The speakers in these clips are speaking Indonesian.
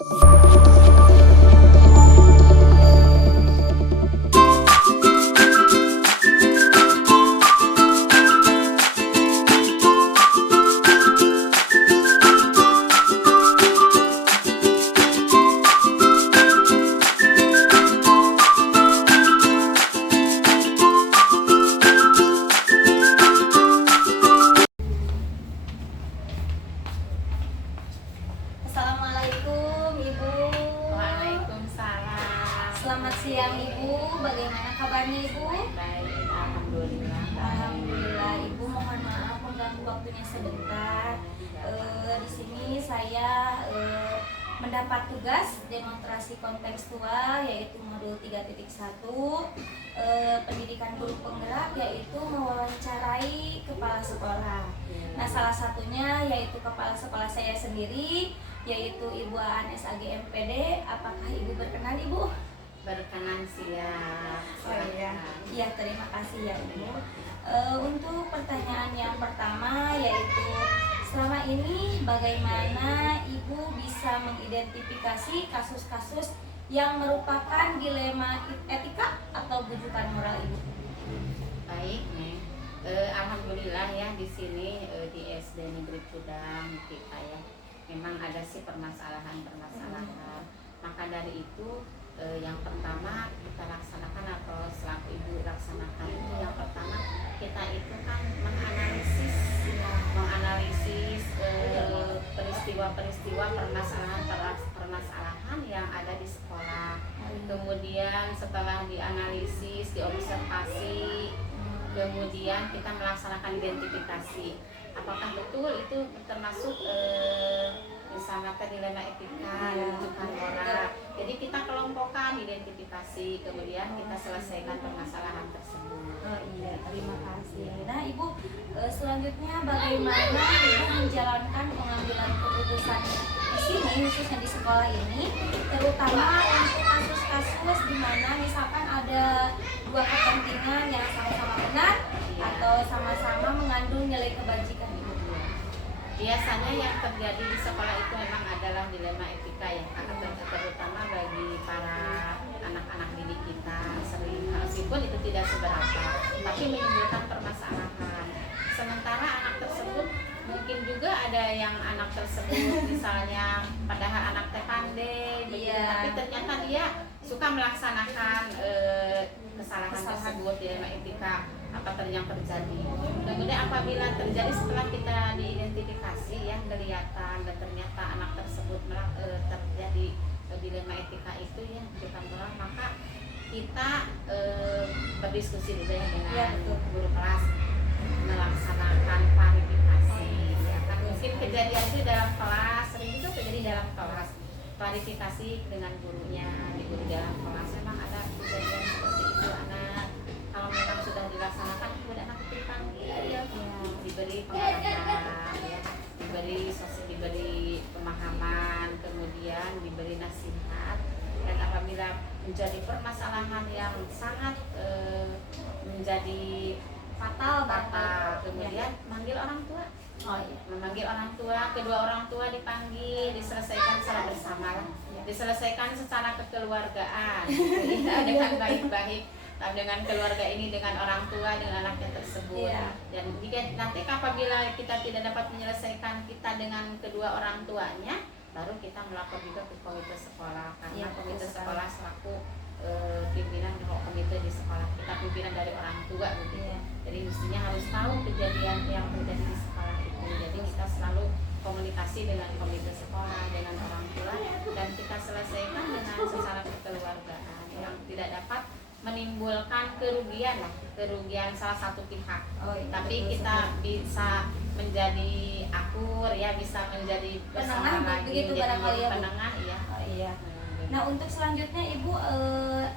Assalamualaikum Ibu. Waalaikumsalam. Selamat siang Ibu. Bagaimana kabarnya Ibu? Baik, alhamdulillah. Alhamdulillah Ibu, mohon maaf mengganggu waktunya sebentar. Di sini saya mendapat tugas demonstrasi kontekstual yaitu modul 3.1 pendidikan guru penggerak, yaitu mewawancarai kepala sekolah. Nah, salah satunya yaitu kepala sekolah saya sendiri, yaitu Ibu Aan SAG MPD. Apakah Ibu berkenan Ibu? Berkenan siap. Oh iya. Iya, terima kasih ya Ibu. Untuk pertanyaan yang pertama yaitu, selama ini bagaimana Ibu bisa mengidentifikasi kasus-kasus yang merupakan dilema etika atau bujukan moral Ibu? Baik, Neng. Alhamdulillah ya, di sini di SD Negeri Cudang kita ya, memang ada sih permasalahan. Maka dari itu yang pertama kita laksanakan atau selaku ibu laksanakan itu, yang pertama kita itu kan menganalisis peristiwa permasalahan yang ada di sekolah. Kemudian setelah dianalisis, diobservasi, kemudian kita melaksanakan identifikasi. Apakah betul itu termasuk misalnya dilema etika, rujukan moral. Jadi kita kelompokkan identifikasi, kemudian kita selesaikan permasalahan tersebut. Oh iya, terima kasih. Nah Ibu, selanjutnya bagaimana Ibu menjalankan pengambilan keputusan di sini, khususnya di sekolah ini, terutama untuk kasus-kasus di mana misalkan ada dua kepentingan yang sama-sama benar atau sama-sama mengandung nilai kebajikan Ibu? Biasanya yang terjadi di sekolah itu memang adalah dilema etika ya, terutama bagi para anak-anak didik kita. Sering, meskipun itu tidak seberapa, tapi menimbulkan permasalahan. Sementara anak tersebut mungkin juga ada yang anak tersebut misalnya padahal anak teh pandai, tapi ternyata dia suka melaksanakan kesalahan tersebut, dilema etika apa yang terjadi. Kemudian apabila terjadi setelah kita diidentifikasi ya, kelihatan dan ternyata anak tersebut terjadi dilema etika itu ya, bukan moral, maka kita berdiskusi dulu ya dengan guru kelas, melaksanakan klarifikasi ya kan. Mungkin kejadian itu dalam kelas, sering itu terjadi dalam kelas, klarifikasi dengan gurunya, guru dalam kelas. Memang ada kejadian seperti itu, anak kalau memang sudah dilaksanakan kemudian anak dipanggil ya, diberi pengarahan ya, diberi pemahaman, kemudian diberi nasihat. Dan apabila menjadi permasalahan yang sangat menjadi fatal, kemudian manggil orang tua. Memanggil orang tua, kedua orang tua dipanggil, diselesaikan secara bersama, diselesaikan secara kekeluargaan dengan baik-baik, dengan keluarga ini, dengan orang tua, dengan anaknya tersebut. Dan jika nanti apabila kita tidak dapat menyelesaikan kita dengan kedua orang tuanya, baru kita melapor juga ke komite sekolah, karena komite sekolah selaku pimpinan komite di sekolah kita, pimpinan dari orang tua gitu. Jadi mestinya harus tahu kejadian yang terjadi di sekolah itu. Jadi kita selalu komunikasi dengan komite sekolah, dengan orang tua, dan kita selesaikan dengan secara kekeluargaan yang tidak dapat menimbulkan kerugian salah satu pihak. Tapi kita bisa menjadi akur ya, bisa menjadi penengah begitu barangkali ya, penengah ya. Iya. Nah, untuk selanjutnya Ibu,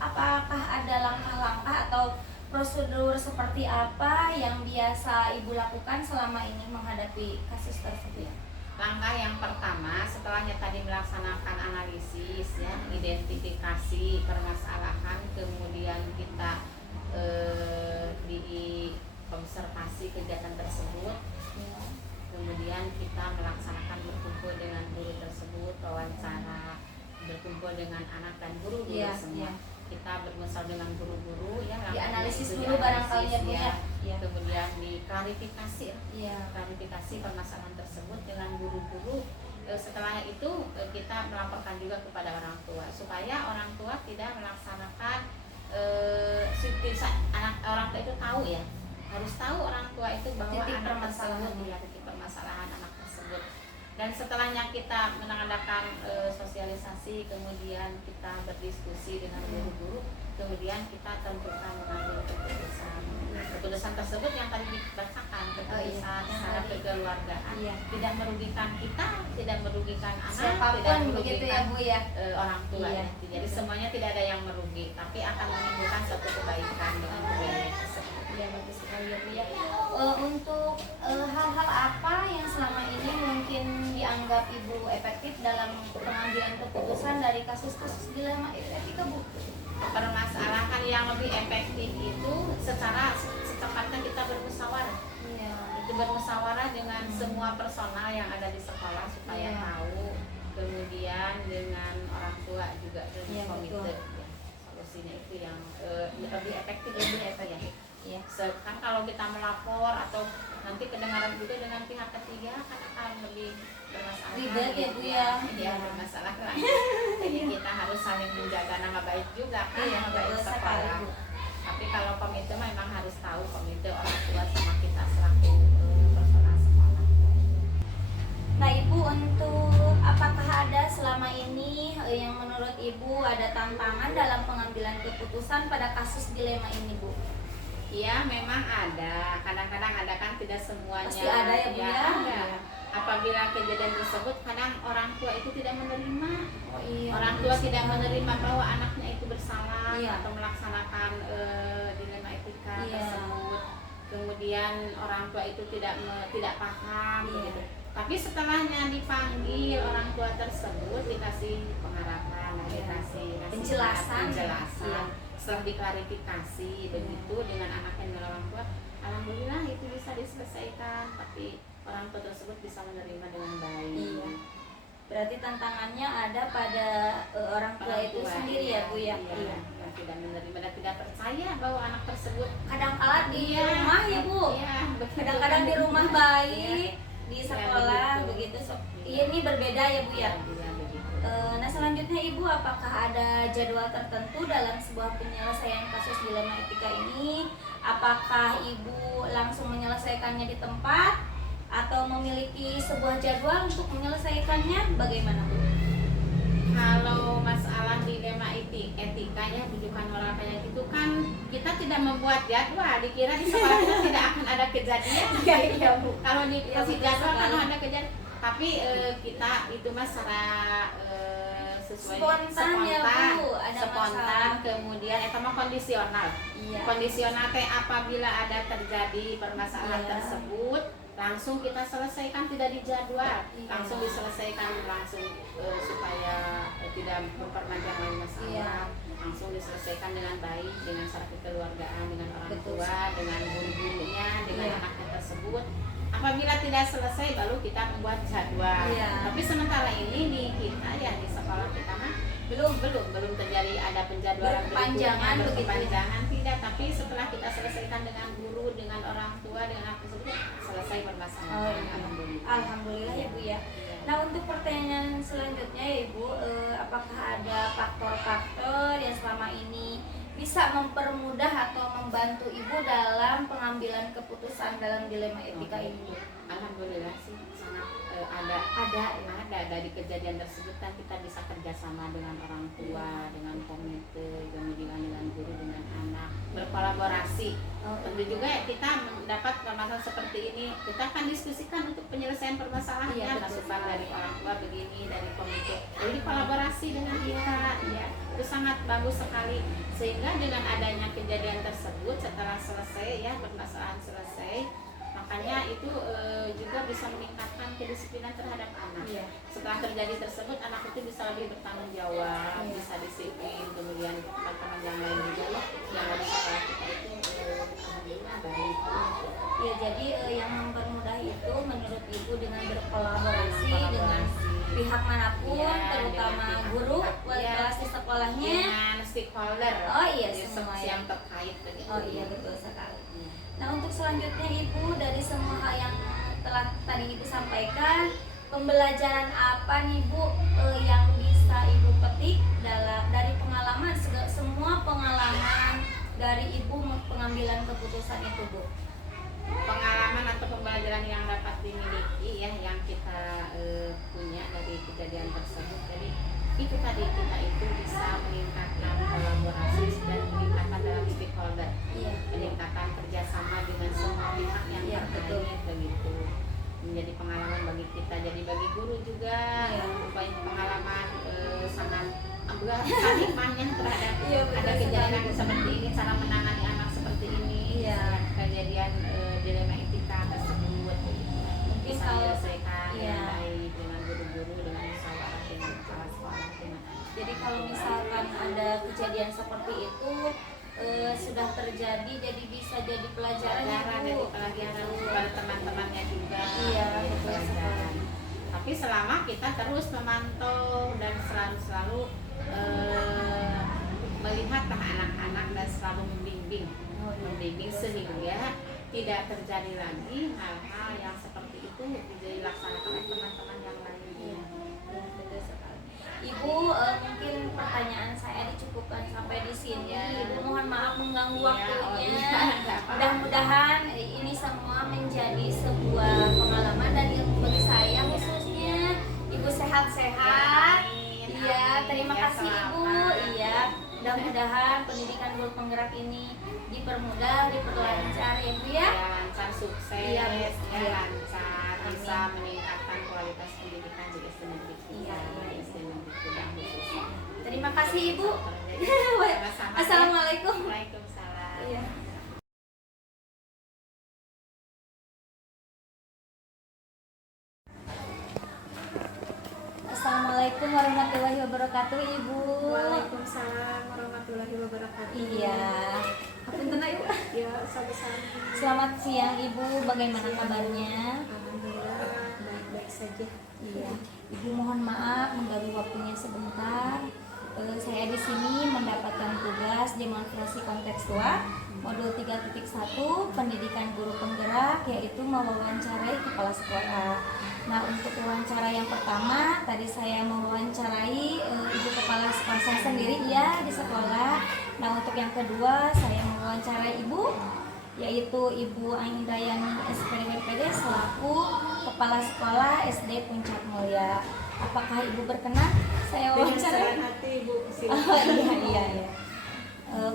apakah ada langkah-langkah atau prosedur seperti apa yang biasa Ibu lakukan selama ini menghadapi kasus tersebut? Langkah yang pertama, setelahnya tadi melaksanakan analisis ya, identifikasi permasalahan, kemudian kita diobservasi kegiatan tersebut, kemudian kita melaksanakan berkumpul dengan guru tersebut, wawancara, dengan anak dan guru dulu Iya, semua. iya. Kita bermusyawarah dengan guru-guru ya, Dianalisis itu dulu barangkali ya Bu dianalisis, ya. Iya. kemudian diklarifikasi ya. Iya. Klarifikasi permasalahan tersebut dengan guru-guru. Setelah itu kita melaporkan juga kepada orang tua supaya orang tua tidak melaksanakan anak orang tua itu tahu ya, harus tahu orang tua itu bahwa Titik anak permasalahan. tersebut ya titik permasalahan anak tersebut. Dan setelahnya kita mengadakan sosialisasi, kemudian kita berdiskusi dengan guru-guru, kemudian kita tentukan mengambil keputusan tersebut yang tadi dibacakan, keputusan secara kekeluargaan, Iya. tidak merugikan kita, tidak merugikan anak, tidak Siapapun begitu ya merugikan Bu ya. orang tua Iya. ya. Jadi semuanya tidak ada yang merugi, tapi akan menimbulkan suatu kebaikan dengan kebaikan tersebut. Iya, bagus sekali ya Bu ya. Untuk hal-hal apa yang selama ini mungkin dianggap Ibu efektif dalam pengambilan keputusan dari kasus-kasus dilema etika Bu? Permasalahan yang lebih efektif itu secara secepatnya kita bermusyawarah. Iya. Itu bermusyawarah dengan semua personal yang ada di sekolah supaya Iya. tahu, kemudian dengan orang tua juga dan Iya, komite. betul. Ya, solusinya itu yang lebih efektif ya. Iya. Kan kalau kita melapor atau nanti kedengaran juga dengan pihak ketiga kan akan lebih bermasalah. Ribet ya, Bu, ya. Iya, bermasalah lagi. Jadi kita harus saling menjaga nama baik juga kan, Iya, nama baik betul sekali, sekolah. Bu. Tapi kalau komite memang harus tahu, komite orang tua sama kita selaku personal sekolah. Nah Ibu, untuk apakah ada selama ini yang menurut Ibu ada tantangan dalam pengambilan keputusan pada kasus dilema ini Bu? Iya, memang ada. Kadang-kadang ada kan, tidak semuanya. Pasti ada ya, Bu, ya? Ada. Iya. Apabila kejadian tersebut, kadang orang tua itu tidak menerima. Oh iya. Orang tua tidak menerima bahwa anaknya itu bersalah Iya. atau melaksanakan dilema etika Iya. tersebut. Kemudian orang tua itu tidak paham. Iya. Gitu. Tapi setelahnya dipanggil orang tua tersebut, dikasih pengarahan, Iya. dikasih Penjelasan. penjelasan. Iya. Setelah diklarifikasi begitu dengan anaknya dan orang tua, alhamdulillah itu bisa diselesaikan, tapi orang tua tersebut bisa menerima dengan baik. Iya. Berarti tantangannya ada pada orang tua itu sendiri ya Bu ya. Iya. Yang tidak menerima dan tidak percaya bahwa anak tersebut Kadang-kala di Iya. rumah ya Bu. Iya, begitu. Kadang-kadang di rumah baik, di sekolah begitu. begitu. Iya, ini berbeda ya Bu ya. Iya, begitu. Nah selanjutnya Ibu, apakah ada jadwal tertentu dalam sebuah penyelesaian kasus dilema etika ini? Apakah Ibu langsung menyelesaikannya di tempat atau memiliki sebuah jadwal untuk menyelesaikannya? Bagaimana Bu? Kalau masalah dilema etika ya, rujukan orang kayak itu kan kita tidak membuat jadwal, dikira di sekolah kita tidak akan ada kejadian. Iya Bu. Kalau dikasih betul jadwal kan sekali. ada kejadian, tapi kita itu mas secara sesuai Spontan ya, Bu, ada spontan, masalah. kemudian itu mah kondisional. Iya. Kondisional teh apabila ada terjadi permasalahan Iya. tersebut langsung kita selesaikan, tidak dijadwal, Iya. langsung diselesaikan langsung supaya tidak memperpanjang lagi masalah. Iya. Langsung diselesaikan dengan baik, dengan cara kekeluargaan, dengan orang Betul tua, dengan guru-gurunya, dengan Iya. anaknya tersebut. Apabila tidak selesai baru kita membuat jadwal. Iya. Tapi sementara ini di kita ya di sekolah kita mah belum terjadi ada penjadwalan Berkepanjangan berikutnya, begitu. berkepanjangan tidak, tapi setelah kita selesaikan dengan guru, dengan orang tua, dengan anak tersebut selesai Oh, permasalahan. iya. Alhamdulillah. Alhamdulillah ya Bu ya. Nah untuk pertanyaan selanjutnya ya Ibu, apakah ada faktor-faktor yang selama ini bisa mempermudah atau membantu Ibu dalam pengambilan keputusan dalam dilema etika ini Bu? Alhamdulillah sih sangat ada dari kejadian tersebut kan kita bisa kerjasama dengan orang tua, dengan komite, kemudian dengan guru, dengan anak, berkolaborasi. Tentu juga ya kita mendapat permasalahan seperti ini, kita akan diskusikan untuk penyelesaian permasalahannya, Iya, betul masukan sekali. dari orang tua begini, dari komite, jadi kolaborasi dengan kita, ya itu sangat bagus sekali. Sehingga dengan adanya kejadian tersebut setelah selesai ya permasalahan selesai, makanya itu juga bisa meningkatkan kedisiplinan terhadap anak. Iya. Setelah terjadi tersebut anak itu bisa lebih bertanggung jawab, Iya. bisa disiplin, kemudian teman-teman yang lain juga yang ada di sekolah kita itu alhamdulillah baik. Ya jadi yang mempermudah itu menurut Ibu dengan berkolaborasi dengan pihak manapun, Iya, terutama dengan pihak- guru, pihak, wali iya, kelas stakeholder. Oh iya, Jadi semua ya. yang terkait begitu. Oh iya, betul sekali. Nah, untuk selanjutnya Ibu, dari semua hal yang telah tadi Ibu sampaikan, pembelajaran apa nih Bu yang bisa Ibu petik dari pengalaman, semua pengalaman dari Ibu pengambilan keputusan itu Bu? Pengalaman atau pembelajaran yang dapat dimiliki ya, yang kita punya dari kejadian tersebut. Jadi itu tadi, kita itu bisa meningkatkan kolaborasi dan peningkatan dalam stakeholder, peningkatan kerjasama dengan semua pihak yang terkait begitu, menjadi pengalaman bagi kita. Jadi bagi guru juga pengalaman sangat hikmahnya terhadap ada kejadian seperti ini, cara menangani anak seperti ini, kejadian dilema etika tersebut Mungkin bisa kalau diselesaikan dengan baik dengan guru-guru, dengan musyawarah dengan kepala sekolah. Jadi kalau misalkan ada kejadian seperti itu sudah terjadi, jadi bisa jadi pelajaran dari pelajaran kepada teman-temannya juga. Pelajaran. Tapi selama kita terus memantau dan selalu melihat anak-anak dan selalu membimbing sehingga tidak terjadi lagi hal-hal yang seperti itu dilaksanakan oleh teman-teman yang lainnya. Ibu, mungkin pertanyaan saya dicukupkan sampai di sini. Ibu mohon maaf mengganggu waktunya. Mudah-mudahan ini semua menjadi sebuah pengalaman dan ilmu bagi saya khususnya. Ibu sehat-sehat. Iya, terima kasih Ibu. Iya, mudah-mudahan pendidikan guru penggerak ini dipermudah, diperlancar ya Bu ya. Lancar, sukses, lancar, bisa meningkatkan kualitas pendidikan di SD Negeri kita. Terima kasih Ibu. Assalamualaikum. Waalaikumsalam. Iya. Assalamualaikum warahmatullahi wabarakatuh Ibu. Waalaikumsalam warahmatullahi wabarakatuh. Iya. Punten Ibu. Ya, sama-sama. Selamat siang Ibu, bagaimana kabarnya? Alhamdulillah baik-baik saja. Iya. Ibu mohon maaf mengganggu waktunya sebentar. Saya di sini mendapatkan tugas demonstrasi kontekstual modul 3.1 pendidikan guru penggerak, yaitu mewawancarai kepala sekolah. Nah, untuk wawancara yang pertama tadi saya mewawancarai ibu kepala sekolah saya sendiri ya di sekolah. Nah, untuk yang kedua saya mewawancarai ibu, yaitu Ibu Aindrayani SPDWPD selaku kepala sekolah SD Puncak Mulia. Apakah Ibu berkenan saya wawancara? Dengan hati Ibu. Oh iya.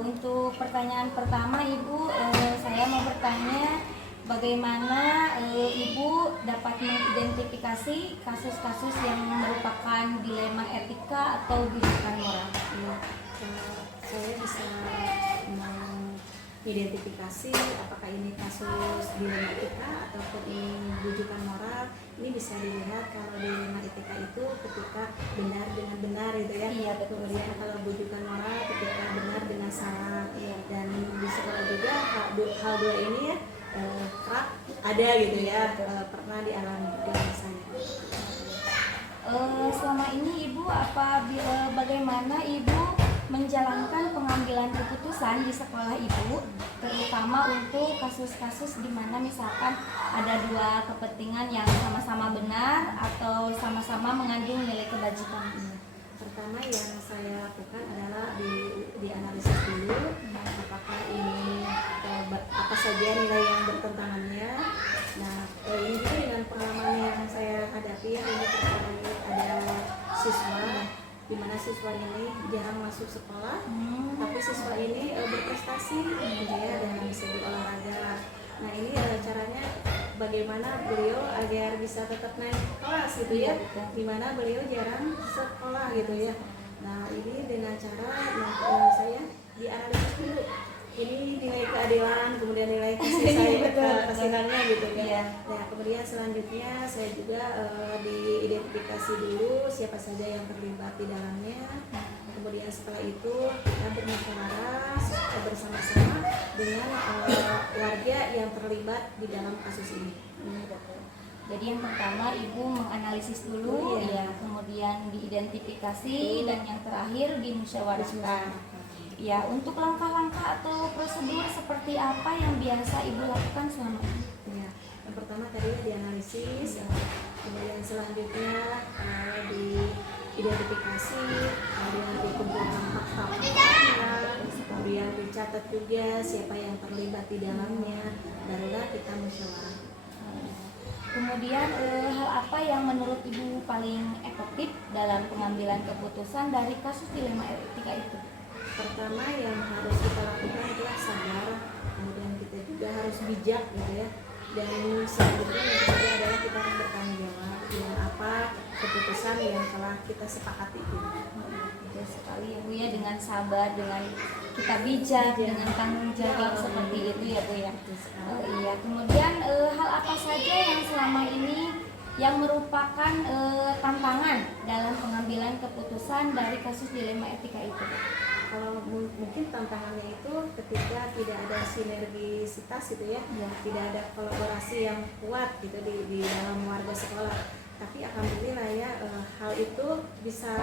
Untuk pertanyaan pertama Ibu, saya mau bertanya bagaimana Ibu dapat mengidentifikasi kasus-kasus yang merupakan dilema etika atau rujukan moral? Saya bisa mengidentifikasi apakah ini kasus dilema etika ataupun ini rujukan moral. Ini bisa dilihat kalau dilema etika itu ketika benar dengan benar gitu ya. Iya, betul. Kemudian kalau rujukan moral ketika benar dengan salah. Dan di sekolah juga hal dua ini ya kerap ada gitu ya, pernah dialami juga misalnya. Selama ini Ibu bagaimana Ibu menjalankan pengambilan keputusan di sekolah Ibu, terutama untuk kasus-kasus di mana misalkan ada dua kepentingan yang sama-sama benar atau sama-sama mengandung nilai kebajikan? Pertama yang saya lakukan adalah dianalisis dulu apakah ini apa saja nilai yang bertentangannya. Nah, ini juga dengan pengalaman yang saya hadapi ini terkait ada siswa di mana siswa ini jarang masuk sekolah, tapi siswa ini berprestasi ya dalam segi olahraga. Nah, ini caranya bagaimana beliau agar bisa tetap naik kelas gitu ya, dimana beliau jarang sekolah gitu ya. Nah, ini dengan cara saya dianalisis dulu. Ini nilai keadilan, kemudian nilai kasihannya gitu kan. Nah, kemudian selanjutnya saya juga diidentifikasi dulu siapa saja yang terlibat di dalamnya. Kemudian setelah itu kita bermusyawarah bersama-sama dengan warga yang terlibat di dalam kasus ini. Jadi yang pertama Ibu menganalisis dulu, kemudian diidentifikasi dan yang terakhir dimusyawarahkan. Ya, untuk langkah-langkah atau prosedur seperti apa yang biasa Ibu lakukan selama ini? Ya, yang pertama tadi dianalisis, kemudian selanjutnya diidentifikasi, kemudian dikumpulkan fakta-faktanya, kemudian dicatat juga siapa yang terlibat di dalamnya, barulah kita musyawarah. Kemudian hal apa yang menurut Ibu paling efektif dalam pengambilan keputusan dari kasus dilema etika itu? Pertama yang harus kita lakukan adalah sabar, kemudian kita juga harus bijak gitu ya. Dan selanjutnya yang ketiga adalah kita harus bertanggung jawab dengan apa keputusan yang telah kita sepakati itu. Betul sekali ya Bu ya, dengan sabar, dengan kita bijak, dengan tanggung jawab seperti itu ya Bu ya. Iya, kemudian hal apa saja yang selama ini yang merupakan tantangan dalam pengambilan keputusan dari kasus dilema etika itu? Kalau mungkin tantangannya itu ketika tidak ada sinergisitas gitu ya, tidak ada kolaborasi yang kuat gitu di dalam warga sekolah. Tapi alhamdulillah ya hal itu bisa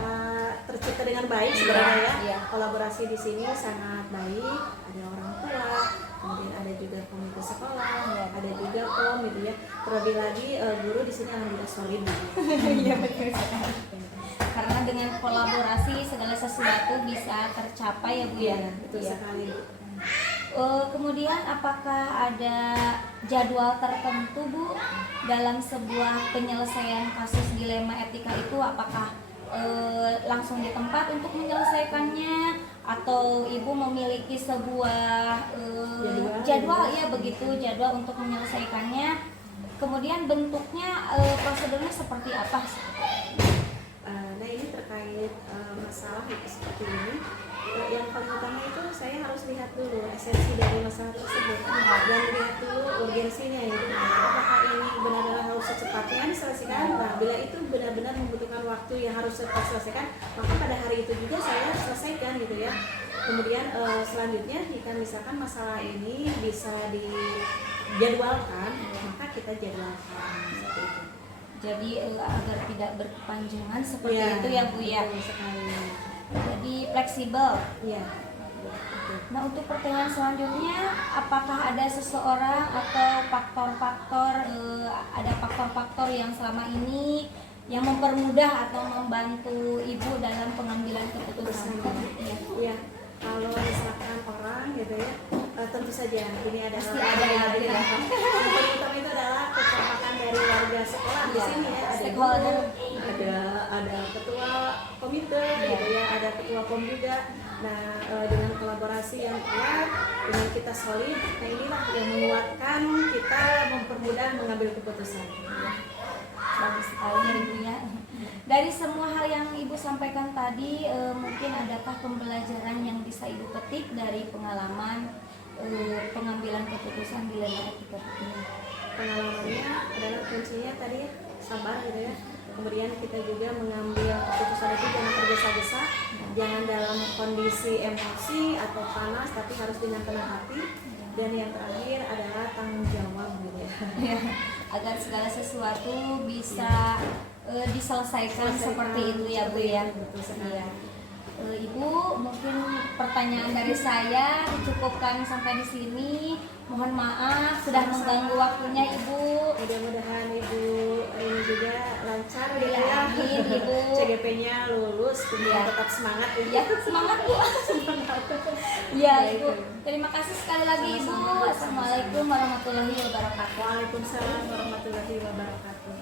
tercipta dengan baik sebenarnya ya. Kolaborasi di sini sangat baik, ada orang tua, kemudian ada juga komite sekolah, ada juga POM gitu ya. Terlebih lagi guru di sini alhamdulillah solid. Iya betul sekali. Karena dengan kolaborasi segala sesuatu bisa tercapai ya Bu ya. Betul sekali. Kemudian apakah ada jadwal tertentu Bu dalam sebuah penyelesaian kasus dilema etika itu? Apakah langsung di tempat untuk menyelesaikannya atau Ibu memiliki sebuah jadwal ya begitu, jadwal untuk menyelesaikannya? Kemudian bentuknya prosedurnya seperti apa? Nah ini terkait masalah seperti ini, yang paling utama itu saya harus lihat dulu esensi dari masalah tersebut dan lihat dulu urgensinya gitu. Apakah ini benar-benar harus secepatnya diselesaikan? Nah bila itu benar-benar membutuhkan waktu yang harus cepat selesaikan, maka pada hari itu juga saya selesaikan gitu ya. Kemudian selanjutnya jika misalkan masalah ini bisa dijadwalkan, maka kita jadwalkan seperti itu. Jadi agar tidak berkepanjangan seperti itu ya Bu ya. Jadi fleksibel. Iya. Nah untuk pertanyaan selanjutnya, apakah ada seseorang atau ada faktor-faktor yang selama ini yang mempermudah atau membantu Ibu dalam pengambilan keputusan? Iya. Kalau misalkan orang gitu ya, tentu saja ini adalah pasti ada ya. yang paling utama itu adalah kekompakan dari warga sekolah di sini ya. Ada ketua komite gitu ya, ada ketua POM juga. Nah dengan kolaborasi yang kuat, dengan kita solid, nah inilah yang menguatkan kita mempermudah mengambil keputusan. Bagus sekali ya Ibu ya. Dari semua hal yang Ibu sampaikan tadi, mungkin adakah pembelajaran yang bisa Ibu petik dari pengalaman pengambilan keputusan dilema etika ini? Pengalamannya adalah kuncinya tadi ya, sabar gitu ya. Kemudian kita juga mengambil keputusan itu jangan tergesa-gesa, jangan dalam kondisi emosi atau panas, tapi harus dengan tenang hati. Dan yang terakhir adalah tanggung jawab gitu ya. Agar segala sesuatu bisa diselesaikan seperti itu ya Bu ya. Betul sekali. Ibu, mungkin pertanyaan dari saya dicukupkan sampai di sini. Mohon maaf sudah mengganggu waktunya Ibu. Mudah-mudahan Ibu ini juga lancar gitu Ya, ya. amin, Ibu. CGP-nya lulus, kemudian tetap semangat Ya, semangat Bu. Ya Ibu, terima kasih sekali lagi Ibu. Assalamualaikum warahmatullahi wabarakatuh. Waalaikumsalam warahmatullahi wabarakatuh.